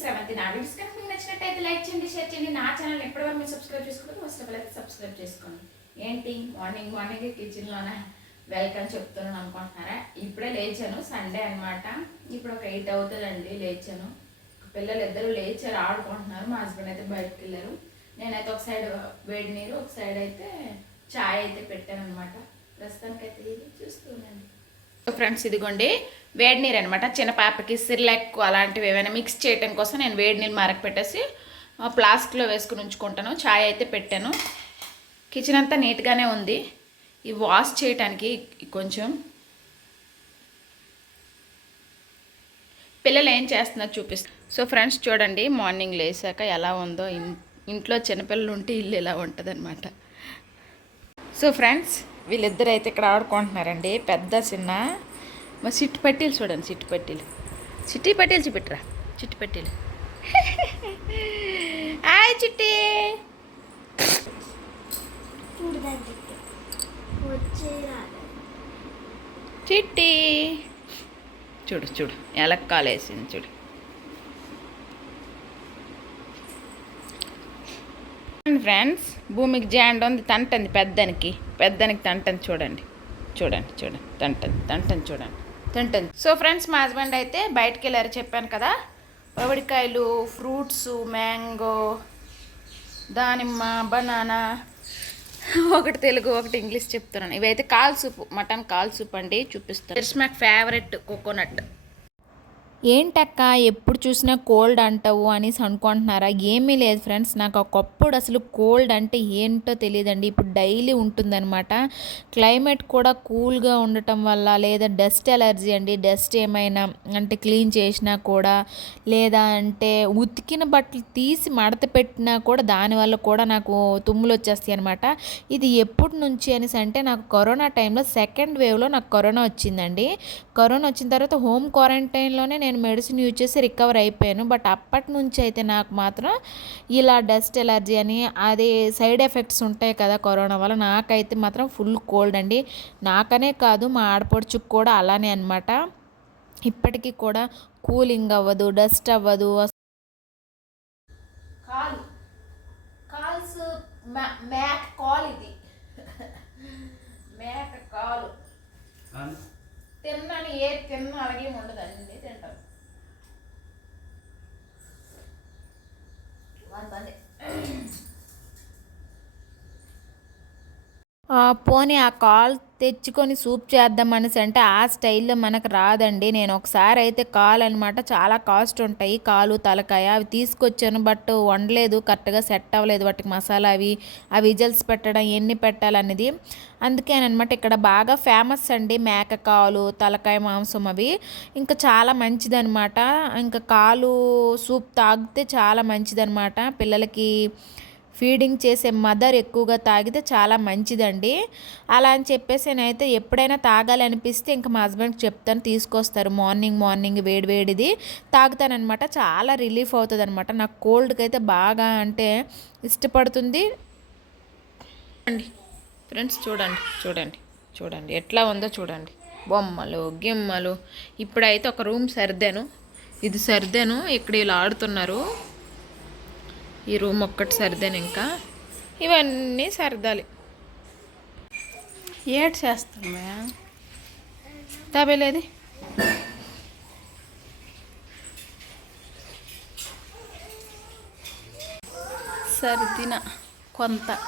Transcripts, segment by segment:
శ్రవంతి. నా వీడియోస్ కనుక మీకు నచ్చినట్టయితే లైక్ చేయండి షేర్ చేయండి. నా ఛానల్ ఎప్పటివరకు మీరు సబ్స్క్రైబ్ చేసుకోండి ఫస్ట్ ఆఫ్ ఆల్ అయితే సబ్స్క్రైబ్ చేసుకోండి. ఏంటి? మార్నింగ్ మార్నింగ్ కిచెన్లోనే వెల్కమ్ చెప్తున్నాను అనుకుంటున్నారా? ఇప్పుడే లేచాను సండే అన్నమాట. ఇప్పుడు ఒక ఎయిట్ అవుతుందండి లేచాను. పిల్లలు ఇద్దరు లేచారు ఆడుకుంటున్నారు. మా హస్బెండ్ అయితే బయటకు వెళ్ళారు. నేనైతే ఒక సైడ్ వేడి నీరు ఒక సైడ్ అయితే చాయ్ అయితే పెట్టాను అనమాట ప్రస్తుతానికి అయితే ఇది చూస్తున్నాను ఫ్రెండ్స్ ఇదిగోండి. వేడి నీరు అనమాట చిన్న పాపకి సిర్లాక్ అలాంటివి ఏమైనా మిక్స్ చేయడం కోసం నేను వేడి నీళ్ళు మరక పెట్టేసి ప్లాస్క్లో వేసుకుని ఉంచుకుంటాను. చాయ్ అయితే పెట్టాను. కిచెన్ అంతా నీట్గానే ఉంది. ఈ వాష్ చేయటానికి కొంచెం పిల్లలు ఏం చేస్తున్నారు చూపిస్తాను సో ఫ్రెండ్స్ చూడండి మార్నింగ్ లేచాక ఎలా ఉందో. ఇంట్లో చిన్నపిల్లలు ఉంటే ఇల్లు ఎలా ఉంటుంది సో ఫ్రెండ్స్ వీళ్ళిద్దరు అయితే ఇక్కడ ఆడుకుంటున్నారండి. పెద్ద చిన్న మా సిట్టు పట్టీలు చూడండి సిట్టు పట్టీలు. చిట్టి పట్టీలు చూపెట్టరా. చిట్టి పట్టీలు. హాయ్ చిట్టి. చిట్టి. చూడు చూడు ఎలక్కాలు వేసింది చూడు ఫ్రెండ్స్ భూమికి జాండ్ ఉంది తంటంది పెద్దనికి. పెద్దనికి తంటని చూడండి. చూడండి చూడండి తంటని తంటని చూడండి. తింటుంది. సో ఫ్రెండ్స్ మా హస్బెండ్ అయితే బయటకు వెళ్ళారు చెప్పాను కదా. మామిడికాయలు ఫ్రూట్స్ మ్యాంగో దానిమ్మ బనానా ఒకటి తెలుగు ఒకటి ఇంగ్లీష్ చెప్తున్నాను. ఇవైతే కాల్ సూప్ మటన్ కాల్ సూప్ అండి చూపిస్తాను. It's my favourite coconut. ఏంటక్క ఎప్పుడు చూసినా కోల్డ్ అంటావు అనేసి అనుకుంటున్నారా? ఏమీ లేదు ఫ్రెండ్స్ నాకు ఒకప్పుడు అసలు కోల్డ్ అంటే ఏంటో తెలియదండి. ఇప్పుడు డైలీ ఉంటుందన్నమాట. క్లైమేట్ కూడా కూల్గా ఉండటం వల్ల లేదా డస్ట్ ఎలర్జీ అండి డస్ట్ ఏమైనా అంటే క్లీన్ చేసినా కూడా లేదా అంటే ఉతికిన బట్టలు తీసి మడత పెట్టినా కూడా దానివల్ల కూడా నాకు తుమ్ములు వచ్చేస్తాయి అనమాట ఇది ఎప్పటి నుంచి అనేసి అంటే నాకు కరోనా టైంలో సెకండ్ వేవ్లో నాకు కరోనా వచ్చిందండి. కరోనా వచ్చిన తర్వాత హోమ్ క్వారంటైన్లోనే నేను మెడిసిన్ యూజ్ చేసి రికవర్ అయిపోయాను. బట్ అప్పటి నుంచి అయితే నాకు మాత్రం ఇలా డస్ట్ ఎలర్జీ అని అదే సైడ్ ఎఫెక్ట్స్ ఉంటాయి కదా కరోనా వల్ల నాకైతే మాత్రం ఫుల్ కోల్డ్ అండి. నాకనే కాదు మా ఆడపడుచుకు కూడా అలానే అనమాట ఇప్పటికీ కూడా కూలింగ్ అవ్వదు డస్ట్ అవ్వదు. కాల్ కాల్స్ మ్యాక్ కాల్ ఇది. మేక కాలు. తిన్నాను ఏ తిన్న అలాగే ఉండదు అన్ని తింటాం. ఆ, పోనీ ఆ కాల్ తెచ్చుకొని సూప్ చేద్దాం అనేసి అంటే ఆ స్టైల్లో మనకు రాదండి. నేను ఒకసారి అయితే కాల్ అనమాట చాలా కాస్ట్ ఉంటాయి. కాలు తలకాయ అవి తీసుకొచ్చాను బట్ వండలేదు. కరెక్ట్గా సెట్ అవ్వలేదు వాటికి మసాలా అవి ఆ విజల్స్ పెట్టడం ఎన్ని పెట్టాలనేది అందుకేనమాట ఇక్కడ బాగా ఫేమస్ అండి మేక కాలు తలకాయ మాంసం అవి. ఇంకా చాలా మంచిదనమాట ఇంకా కాలు సూప్ తాగితే చాలా మంచిదనమాట పిల్లలకి ఫీడింగ్ చేసే మదర్ ఎక్కువగా తాగితే చాలా మంచిదండి. అలా అని చెప్పేసి నేనైతే ఎప్పుడైనా తాగాలనిపిస్తే ఇంకా మా హస్బెండ్కి చెప్తాను తీసుకొస్తారు. మార్నింగ్ మార్నింగ్ వేడి వేడిది తాగుతానమాట చాలా రిలీఫ్ అవుతుంది అనమాట నాకు కోల్డ్కి అయితే బాగా అంటే ఇష్టపడుతుంది. అండి ఫ్రెండ్స్ చూడండి చూడండి చూడండి. ఎట్లా ఉందో చూడండి. బొమ్మలు గిమ్మలు. ఇప్పుడైతే ఒక రూమ్ సర్దాను. ఇది సర్దాను. ఇక్కడ ఇలా ఆడుతున్నారు. ఈ రూమ్ ఒక్కటి సర్దాను ఇంకా. ఇవన్నీ సర్దాలి. ఏడ్ చేస్తామే తబేలేది సర్దిన కొంత.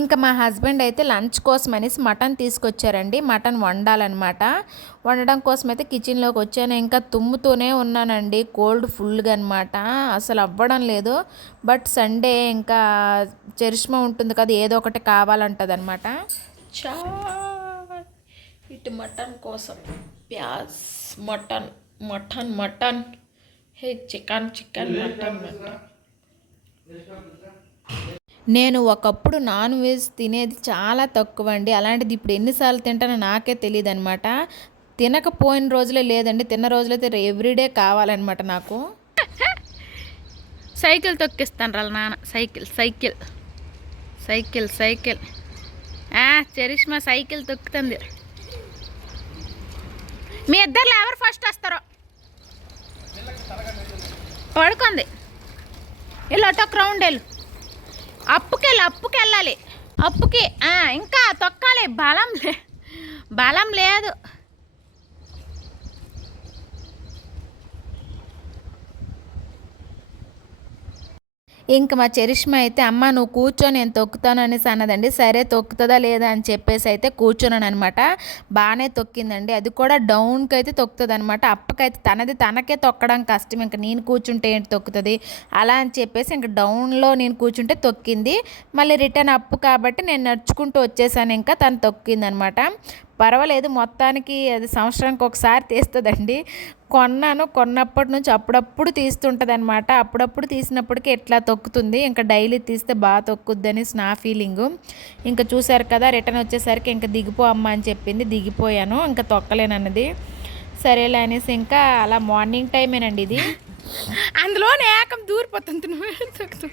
ఇంకా మా హస్బెండ్ అయితే లంచ్ కోసం అనేసి మటన్ తీసుకొచ్చారండి. మటన్ వండాలన్నమాట. వండడం కోసం అయితే కిచెన్లోకి వచ్చాను. ఇంకా తుమ్ముతూనే ఉన్నానండి. కోల్డ్ ఫుల్గా అనమాట అసలు అవ్వడం లేదు. బట్ సండే ఇంకా చరిష్మా ఉంటుంది కదా ఏదో ఒకటి కావాలంటుంది అనమాట చా ఇటు మటన్ కోసం. ప్యాజ్ mutton mutton mutton. Hey chicken chicken mutton mutton. నేను ఒకప్పుడు నాన్ వెజ్ తినేది చాలా తక్కువ అండి అలాంటిది ఇప్పుడు ఎన్నిసార్లు తింటానో నాకే తెలియదు అనమాట తినకపోయిన రోజులే లేదండి. తిన్న రోజులైతే ఎవ్రీడే కావాలన్నమాట నాకు. సైకిల్ తొక్కిస్తాను రా నాన్న. Cycle cycle. Cycle cycle. Charishma cycle తొక్కుతుంది. మీ ఇద్దరు ఎవరు ఫస్ట్ వస్తారో? పడుకుంది వెళ్ళు ఒక రౌండ్ వెళ్ళు. అప్పుకెళ్ళి అప్పుకెళ్ళాలి. అప్పుకి ఇంకా తొక్కాలి. బలం లే బలం లేదు. ఇంక మా చరిష్మా అయితే అమ్మ నువ్వు కూర్చో నేను తొక్కుతాను అనేసి అన్నదండి. సరే తొక్కుతుందా లేదా అని చెప్పేసి అయితే కూర్చున్నాను అనమాట బాగానే తొక్కిందండి. అది కూడా డౌన్కి అయితే తొక్కుతుంది అనమాట అప్పకైతే తనది తనకే తొక్కడం కష్టం. ఇంకా నేను కూర్చుంటే ఏంటి తొక్కుతుంది? అలా అని చెప్పేసి ఇంకా డౌన్లో నేను కూర్చుంటే తొక్కింది. మళ్ళీ రిటర్న్ అప్పు కాబట్టి నేను నడుచుకుంటూ వచ్చేసాను. ఇంకా తను తొక్కింది అనమాట పర్వాలేదు మొత్తానికి అది సంవత్సరానికి ఒకసారి తీస్తుందండి. కొన్నాను కొన్నప్పటి నుంచి అప్పుడప్పుడు తీస్తుంటుంది అనమాట అప్పుడప్పుడు తీసినప్పటికీ ఎట్లా తొక్కుతుంది? ఇంకా డైలీ తీస్తే బాగా తొక్కుద్ది అనేసి నా ఫీలింగు. ఇంకా చూసారు కదా రిటర్న్ వచ్చేసరికి ఇంకా దిగిపో అమ్మ అని చెప్పింది దిగిపోయాను ఇంకా తొక్కలేనన్నది. సరేలే అనేసి ఇంకా అలా మార్నింగ్ టైమేనండి ఇది. అందులోనే ఏకం దూరిపోతుంది నువ్వు. తొక్కుతూ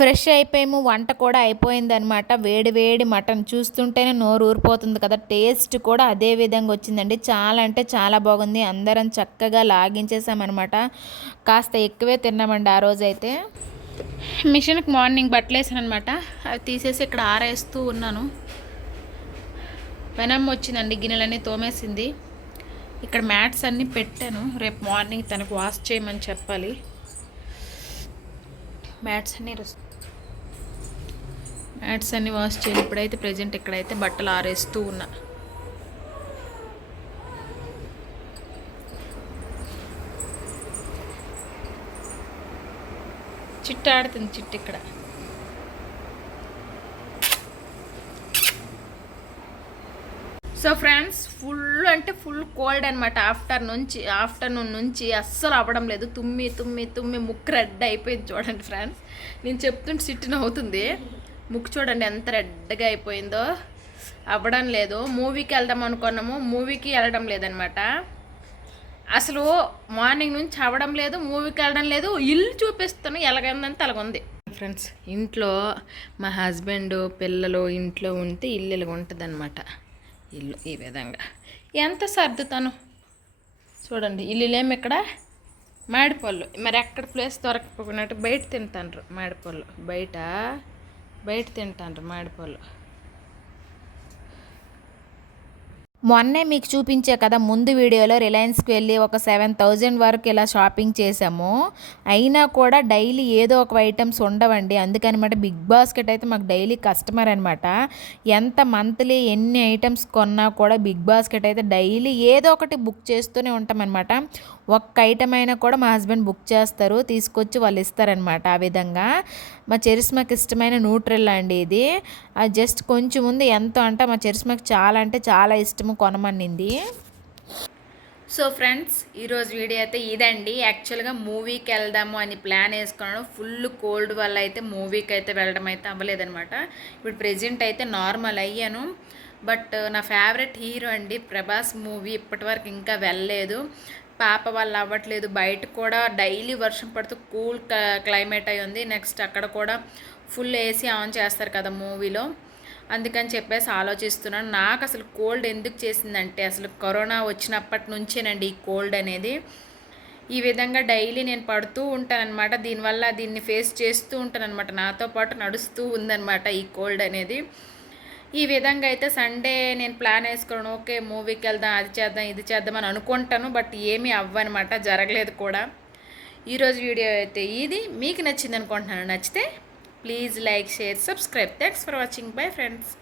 ఫ్రెష్ అయిపోయాము వంట కూడా అయిపోయిందనమాట వేడి వేడి మటన్ చూస్తుంటేనే నోరు ఊరిపోతుంది కదా. టేస్ట్ కూడా అదే విధంగా వచ్చిందండి. చాలా అంటే చాలా బాగుంది. అందరం చక్కగా లాగించేసామన్నమాట. కాస్త ఎక్కువే తిన్నామండి ఆ రోజు అయితే మిషన్కి మార్నింగ్ బట్టలు వేసాను అనమాట అవి తీసేసి ఇక్కడ ఆరేస్తూ ఉన్నాను. వెనమ్మ వచ్చిందండి గిన్నెలన్నీ తోమేసింది. ఇక్కడ మ్యాట్స్ అన్నీ పెట్టాను. రేపు మార్నింగ్ తనకు వాష్ చేయమని చెప్పాలి. మ్యాట్స్ అన్నీ యాడ్స్ అన్ని వాష్ చేయాలి ఇప్పుడైతే ప్రజెంట్ ఇక్కడైతే బట్టలు ఆరేస్తూ ఉన్నా. చిట్టు ఆడుతుంది చిట్టు ఇక్కడ. సో ఫ్రెండ్స్ ఫుల్ అంటే ఫుల్ కోల్డ్ అనమాట ఆఫ్టర్ నుంచి ఆఫ్టర్నూన్ నుంచి అస్సలు అవ్వడం లేదు. తుమ్మి తుమ్మి తుమ్మి ముక్కు రెడ్ అయిపోయింది చూడండి ఫ్రెండ్స్ నేను చెప్తుంటే సిట్టిన అవుతుంది ముక్కు చూడండి ఎంత రెడ్గా అయిపోయిందో. అవ్వడం లేదు. మూవీకి వెళ్దాం అనుకున్నాము. మూవీకి వెళ్ళడం లేదనమాట. అసలు మార్నింగ్ నుంచి అవ్వడం లేదు మూవీకి వెళ్ళడం లేదు. ఇల్లు చూపిస్తాను ఎలాగైందంత అలాగుంది ఫ్రెండ్స్ ఇంట్లో మా హస్బెండ్ పిల్లలు ఇంట్లో ఉంటే ఇల్లు ఇలా ఉంటుంది ఇల్లు ఈ విధంగా. ఎంత సర్దుతాను చూడండి ఇల్లులేమి ఇక్కడ? మాడిపళ్ళు మరి ఎక్కడ ప్లేస్ దొరకకపోయినట్టు బయట తింటాను మాడిపళ్ళు బయట బయట తింటాండ్రు మామిడిపళ్ళు. మొన్నే మీకు చూపించే కదా ముందు వీడియోలో రిలయన్స్కి వెళ్ళి ఒక సెవెన్ థౌజండ్ వరకు ఇలా షాపింగ్ చేసాము అయినా కూడా డైలీ ఏదో ఒక ఐటమ్స్ ఉండవండి. అందుకనమాట బిగ్ బాస్కెట్ అయితే మాకు డైలీ కస్టమర్ అనమాట ఎంత మంత్లీ ఎన్ని ఐటమ్స్ కొన్నా కూడా బిగ్ బాస్కెట్ అయితే డైలీ ఏదో ఒకటి బుక్ చేస్తూనే ఉంటామన్నమాట. ఒక్క ఐటమ్ అయినా కూడా మా హస్బెండ్ బుక్ చేస్తారు తీసుకొచ్చి వాళ్ళు ఇస్తారనమాట ఆ విధంగా. మా చెరిస్మాకి ఇష్టమైన న్యూట్రెల్లా అండి ఇది. జస్ట్ కొంచెం ఉంది. ఎంతో అంటే మా చెరిస్మాకి చాలా అంటే చాలా ఇష్టము కొనమనింది సో ఫ్రెండ్స్ ఈరోజు వీడియో అయితే ఇదండి. యాక్చువల్గా మూవీకి వెళ్దాము అని ప్లాన్ వేసుకున్నాను. ఫుల్ కోల్డ్ వల్ల అయితే మూవీకి అయితే వెళ్ళడం అయితే అవ్వలేదనమాట ఇప్పుడు ప్రజెంట్ అయితే నార్మల్ అయ్యాను. బట్ నా ఫేవరెట్ హీరో అండి ప్రభాస్ మూవీ ఇప్పటివరకు ఇంకా వెళ్ళలేదు. పాప వాళ్ళు అవ్వట్లేదు. బయట కూడా డైలీ వర్షం పడుతూ కూల్ క్లైమేట్ అయి ఉంది. నెక్స్ట్ అక్కడ కూడా ఫుల్ ఏసీ ఆన్ చేస్తారు కదా మూవీలో. అందుకని చెప్పేసి ఆలోచిస్తున్నాను. నాకు అసలు కోల్డ్ ఎందుకు చేసిందంటే అసలు కరోనా వచ్చినప్పటి నుంచేనండి ఈ కోల్డ్ అనేది. ఈ విధంగా డైలీ నేను పడుతూ ఉంటానన్నమాట. దీనివల్ల దీన్ని ఫేస్ చేస్తూ ఉంటానన్నమాట. నాతో పాటు నడుస్తూ ఉందన్నమాట ఈ కోల్డ్ అనేది. ఈ విధంగా అయితే సండే నేను ప్లాన్ వేసుకున్నాను. ఓకే మూవీకి వెళ్దాం అది చేద్దాం ఇది చేద్దాం అని అనుకుంటాను. బట్ ఏమీ అవ్వనమాట జరగలేదు కూడా. ఈరోజు వీడియో అయితే ఇది. మీకు నచ్చింది అనుకుంటున్నాను. నచ్చితే please like share subscribe thanks for watching bye friends